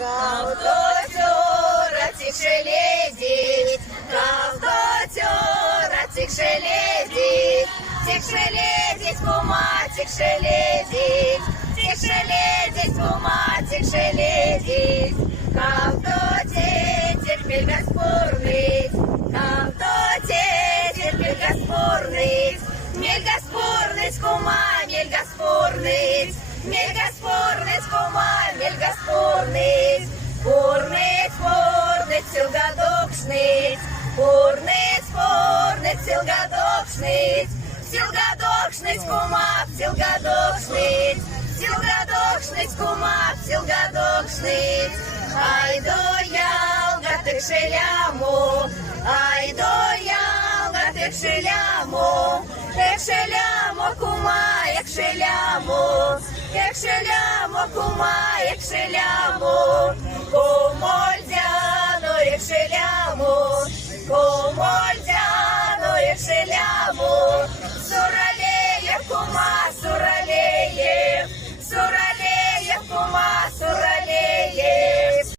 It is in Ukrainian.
Кавтоцьора цих шелезить, кавтоцьора цих шелезить, кума, цих шелезить, кума, цих шелезить. Кавтоці терпіль гаспорниць, кавтоці терпіль гаспорниць, мель гаспорниць, кума, мель гаспорниць, кума, мель гаспорниць. Порниць, сілгадокшниць, сілгадокшниць, кума, сілгадокшниць, кума, сілгадокшниць. Ай до ялга тих шелямо, ай до ялга тих шелямо, кума, як шелямо, кума, як шелямо. Комольдяно, як шелямо, комольдяно, як шелямо, зоралея, кума,